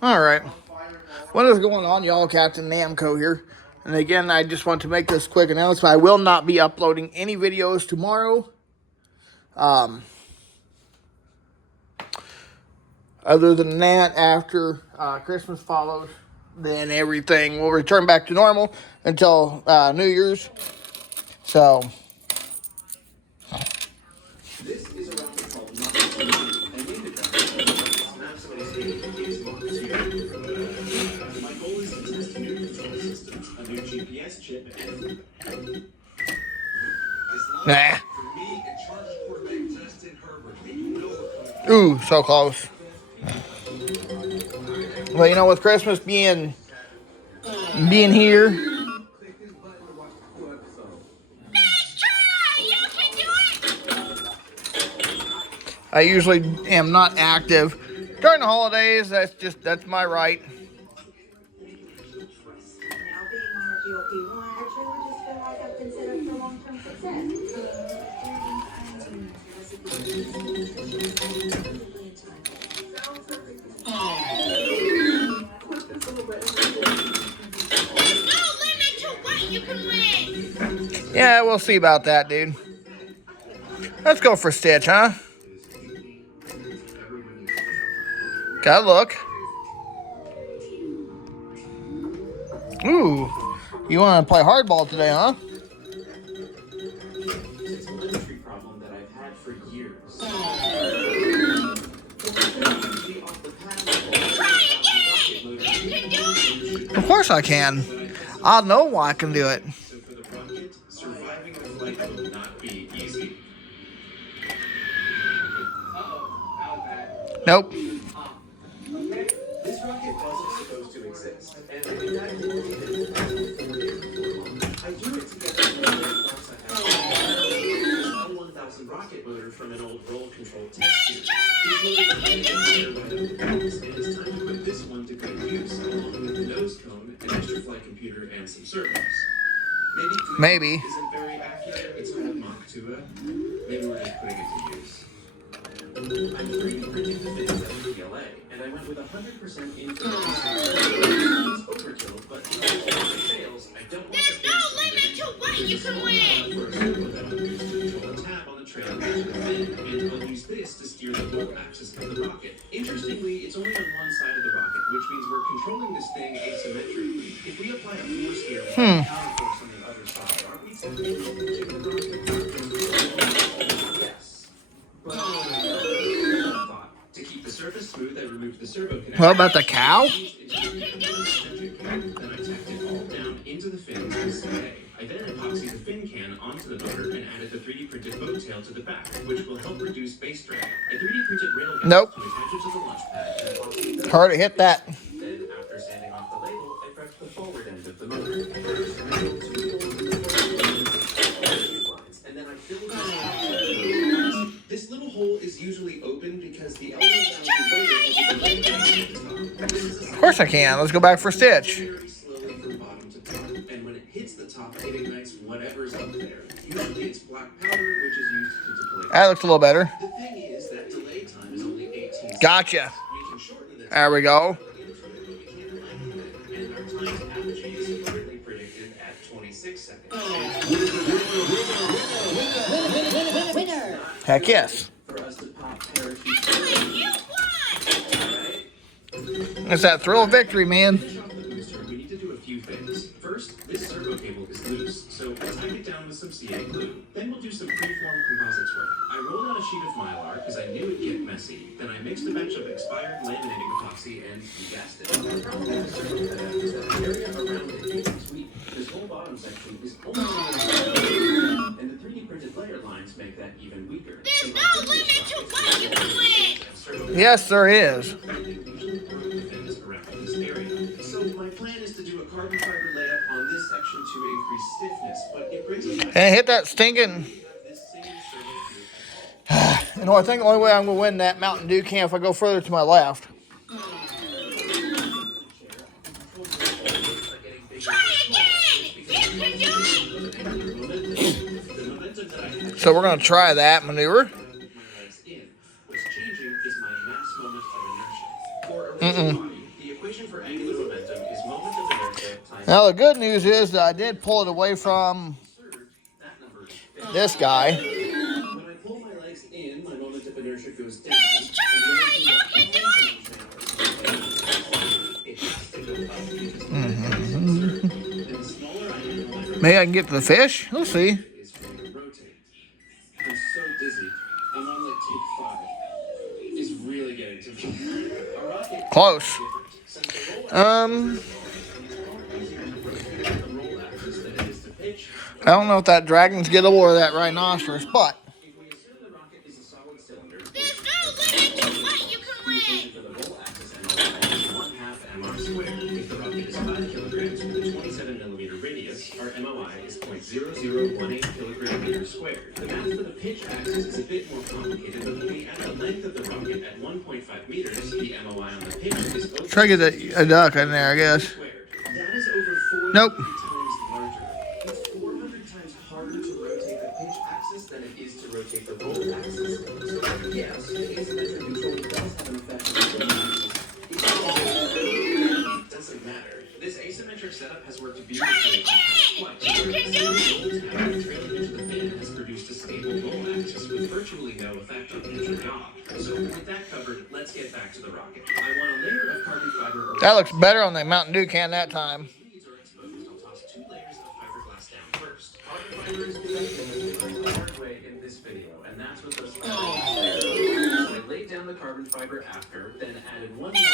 Alright. What is going on, y'all? Captain Namco here. And again, I just want to make this quick announcement. I will not be uploading any videos tomorrow. Other than that, after Christmas follows, then everything will return back to normal until New Year's. So, this is a rocket called and named it my goal is to test new control systems, a new GPS chip, and nah. Ooh, so close. Well, you know, with Christmas being here, I usually am not active during the holidays. That's my right. Yeah, we'll see about that, dude. Let's go for Stitch, huh? Gotta look. Ooh, you want to play hardball today, huh? It's a telemetry problem that I've had for years. Of course I can. I know why I can do it. So for the rocket, surviving the flight will not be easy. Nope. This rocket wasn't supposed to exist, and I drew it together L1000 rocket motor from an old roll control test series. It's time to put this one to good use, along with the nose cone, an extra flight computer, and some servos. Maybe. Isn't very accurate. It's called Mach 2. Maybe we're just putting it to use. I'm 3D printing the fins at PLA, and I went with 100% internal It's overkill, but if it fails, I don't want there's no limit to what you can win! First, that I'll use to control a tab on the trail of the fin, and I'll use this to steer the whole axis of the rocket. Interestingly, it's only on one side of the rocket, which means we're controlling this thing asymmetrically. If we apply a force here, we have a counterforce on the other side, aren't we? Yes. But to keep the surface smooth, I removed the servo connector. What about the cow? Then I tacked it all down into the fins to stay. I then epoxied the fin can onto the motor and added the 3D printed boat tail to the back, which will help reduce base drag. I 3D printed rail guides to attach it to the launch pad. Hard to hit that. Then, after sanding off the label, I prepped the forward end of the motor. First, I built two lines, and then I filled this little hole is usually open because the L1000 Of course I can. Let's go back for Stitch. Slowly from bottom to top, and when it hits the top, it ignites whatever's up there. Usually it's black powder, which is used to deploy. That looks a little better. The thing is that delay time is only 18 seconds. Gotcha. We can shorten this. There we go. And our timed apogee is currently predicted at 26 seconds. Winner! Heck yes. It's that thrill of victory, man. We need to do a few things. First, this servo cable is loose, so we'll tie it down with some CA glue. Then we'll do some preform composites work. I rolled out a sheet of Mylar because I knew it'd get messy. Then I mixed a batch of expired laminating epoxy and gassed it. The problem with the servo cutout is that the area around it isn't sweet. This whole bottom section is almost and the 3D printed layer lines make that even weaker. There's no limit to what you can win! Yes, there is. So my plan is to do a carbon fiber layup on this section to increase stiffness, but it brings us back. And hit that stinking. You know, I think the only way I'm going to win that Mountain Dew can if I go further to my left. Try again! You can do it! So we're going to try that maneuver. What's changing is my mass moment of inertia. For a body, the equation for angular momentum is moment of inertia times. Now the good news is that I did pull it away from this guy. When I pull my legs in, my moment of inertia goes down. Maybe I can get to the fish. We'll see. I'm so dizzy. I'm on like take 5. It's really getting to me. A rocket Close. I don't know if that dragon's gettable or that rhinoceros, but If we assume the rocket is a solid cylinder, There's no limit to what you can weigh. for the roll axis MR is 1/2 mr squared. If the rocket is 5 kilograms with a 27 millimeter radius, our MOI is 0.0018 kilogram meter squared. The math for the pitch axis is a bit more complicated, but when we add the length of the rocket at 1.5 meters, the MOI on the pitch is over try to get a duck in there, I guess. squared. That is over 400 Nope. times larger. It's 400 times harder to rotate the pitch axis than it is to rotate the roll axis. So yes, the asymmetric control does have an effect on the roll axis. It doesn't matter. This asymmetric setup has worked beautifully on flight. The roll trailing into the fin has produced a stable roll axis with virtually no effect on pitch or yaw. So with that covered, let's get back to the rocket. I want a layer of carbon fiber around That looks better on the Mountain Dew can that time. leads are exposed. I'll toss 2 layers of fiberglass down first. Carbon fiber is conducted the hard way in this video, and that's what those fiberglass layers are. So I laid down the carbon fiber after, then added 1 more layer of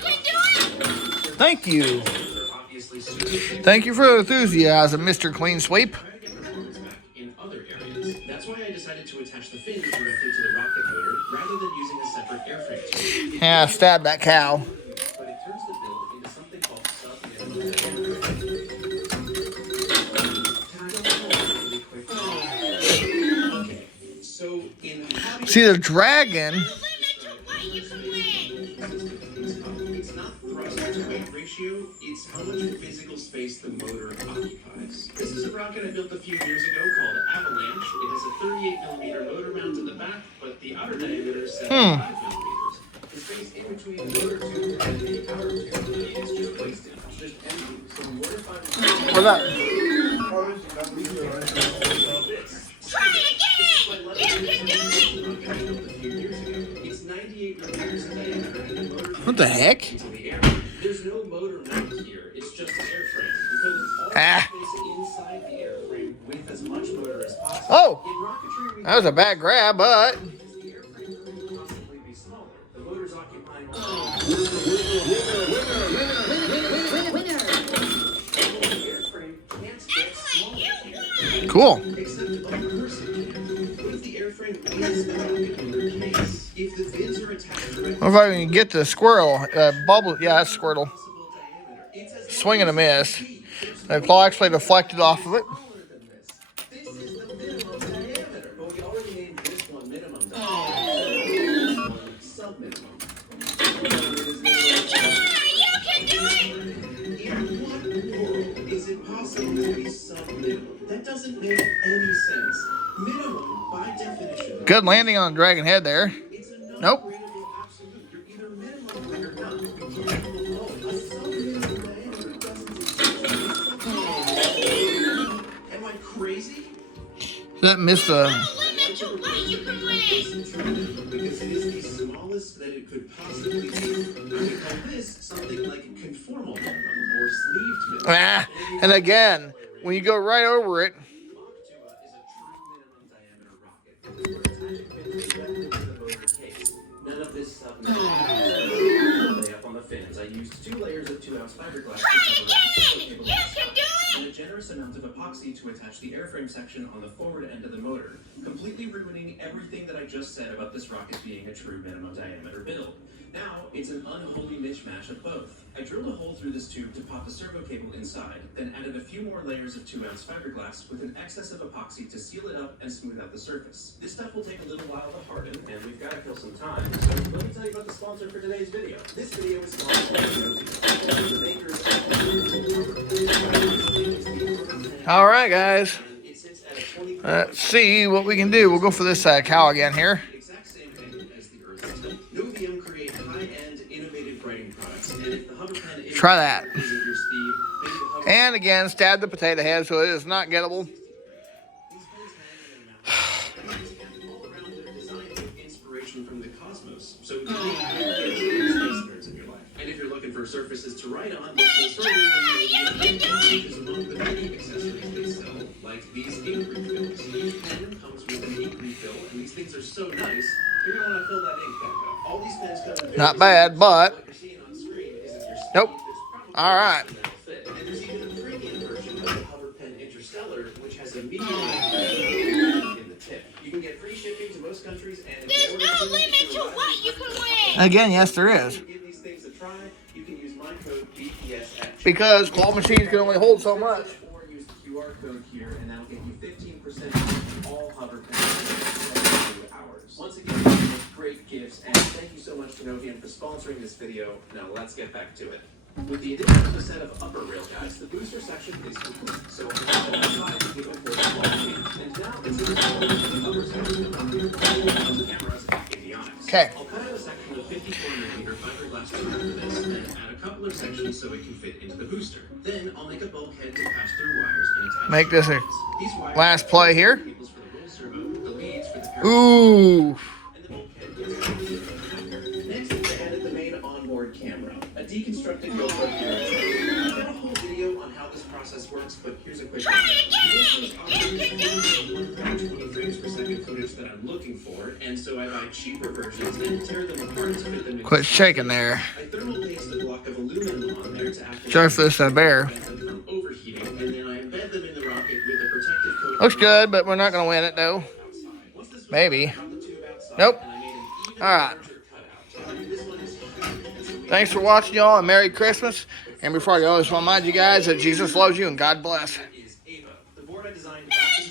fiberglass. Thank you. Are obviously super Thank you for the enthusiasm, Mr. Clean Sweep. try to get performance back in other areas. That's why I decided to attach the fins directly to the rocket motor rather than using a separate airframe tube. Yeah, stab that cow. But it turns the build into something called sub-minimum diameter. Can I go really quick? Okay, so in hobby See, the dragon, No limit to what you can weigh. it's not thrust to weight ratio, it's how much physical space the motor occupies. This is a rocket I built a few years ago called Avalanche. It has a 38 millimeter motor mount in the back, but the outer diameter is 75 millimeters. The space in between the motor tube and the outer tube is just wasted. It's just empty. So the motor fiber what's that? Try again. You can do it. It's 98 millimeters in diameter and the motor What the heck? into the air. There's no motor mount here. It's just an airframe. So it's all Ah. space inside the airframe with as much motor as possible. Oh, In rocketry, we that was a bad grab, but because the airframe couldn't possibly be smaller. The motor's occupying all the airframe can't get smaller here. cool. Except a person can. What if the airframe is the rocket motor case? If the fins are attached directly What if I can get the squirrel? Bubble, yeah, that's Squirtle. possible diameter, it's as Swing and a miss. There's The claw actually deflected off of it. smaller than this. This is the minimum diameter. But we already named this one minimum diameter. This one sub-minimum. You can do it. In what world is it possible to be sub-minimum? That doesn't make any sense. Minimum, by definition, Good landing on the dragon head there. it's a Nope. non-gradable absolute. You're either minimum or you're not. You can't go both. A sub-minimum diameter doesn't exist. Am I crazy? That missed the. No limit to what you can weigh. Because it is the smallest that it could possibly be. We call this something like conformal minimum or sleeved minimum. Ah, and again, when you go right over it, Mach 2 is a true minimum diameter rocket. We're attaching fins directly to the motor case. None of this stuff lay up on the fins. I used 2 layers of 2-ounce fiberglass to cover the cable You can do it. and a generous amount of epoxy to attach the airframe section on the forward end of the motor, completely ruining everything that I just said about this rocket being a true minimum diameter build. Now, it's an unholy mismatch of both. I drilled a hole through this tube to pop the servo cable inside, then added a few more layers of 2-ounce fiberglass with an excess of epoxy to seal it up and smooth out the surface. This stuff will take a little while to harden, and we've got to kill some time, so let me tell you about the sponsor for today's video. This video is sponsored by the makers of all right, guys. it sits at a 20 Let's see what we can do. We'll go for this cow again here. exact same engine as the Earth's. Novium create high-end, innovative bright writing products, and if the hover pen is Try that. because of your speed, maybe the hover And again, stab the potato head so it is not gettable. These pens hang in their mouth. All around, they're designed with inspiration from the cosmos. So you need space nerds in your life. And if you're looking for surfaces to write on, look no further than the which is among the many accessories they sell, like these ink refills. Each pen comes with an ink refill, and these things are so nice, you're gonna want to fill that ink back up. All these pens come in Not bad, but what you're seeing on screen isn't your speed. nope. There's probably All right. something that'll fit. And there's even a premium version of the Hover Pen Interstellar, which has a medium in the tip. You can get free shipping to most countries, and if There's you no order limit to what you can win. Again, yes, there is. give these things a try, you can use my code BPS at Because claw machines can only hold so much. or use the QR code here, and that'll get you 15% off all Hover Pens hours. Once again, great gifts, and thank you so much to Novian for sponsoring this video. Now let's get back to it. With the addition of a set of upper rail guides, the booster section is complete. So on the side, you can afford the ball game. And now it's in the upper section of cameras and avionics. Okay. I'll cut out a section of 54mm fiberglass tube for this, and add a couple of sections so it can fit into the booster. Then I'll make a bulkhead to pass through wires and attach. Make this a These wires last play here. cables for the roll servo, the leads for the Ooh. and the bulkhead is next, I added the main onboard camera, a deconstructed GoPro camera. I've got a whole video on how this process works, but here's a quick one. This is 20 frames per second footage that I'm looking for, and so I buy cheaper versions and tear them apart to fit them in. Quit shaking there. I thermal paste a block of aluminum on there to act as Just this a bear. prevent them from overheating, and then I embed them in the rocket with a protective coat. Looks good, but we're not going to win it, though. Once this was Maybe. done, I got the tube outside, Nope. and I made an even All right. larger cutout. This one is huge. Thanks for watching, y'all, and Merry Christmas. And before I go, I just want to remind you guys that Jesus loves you and God bless. Is Ava, the board I designed back in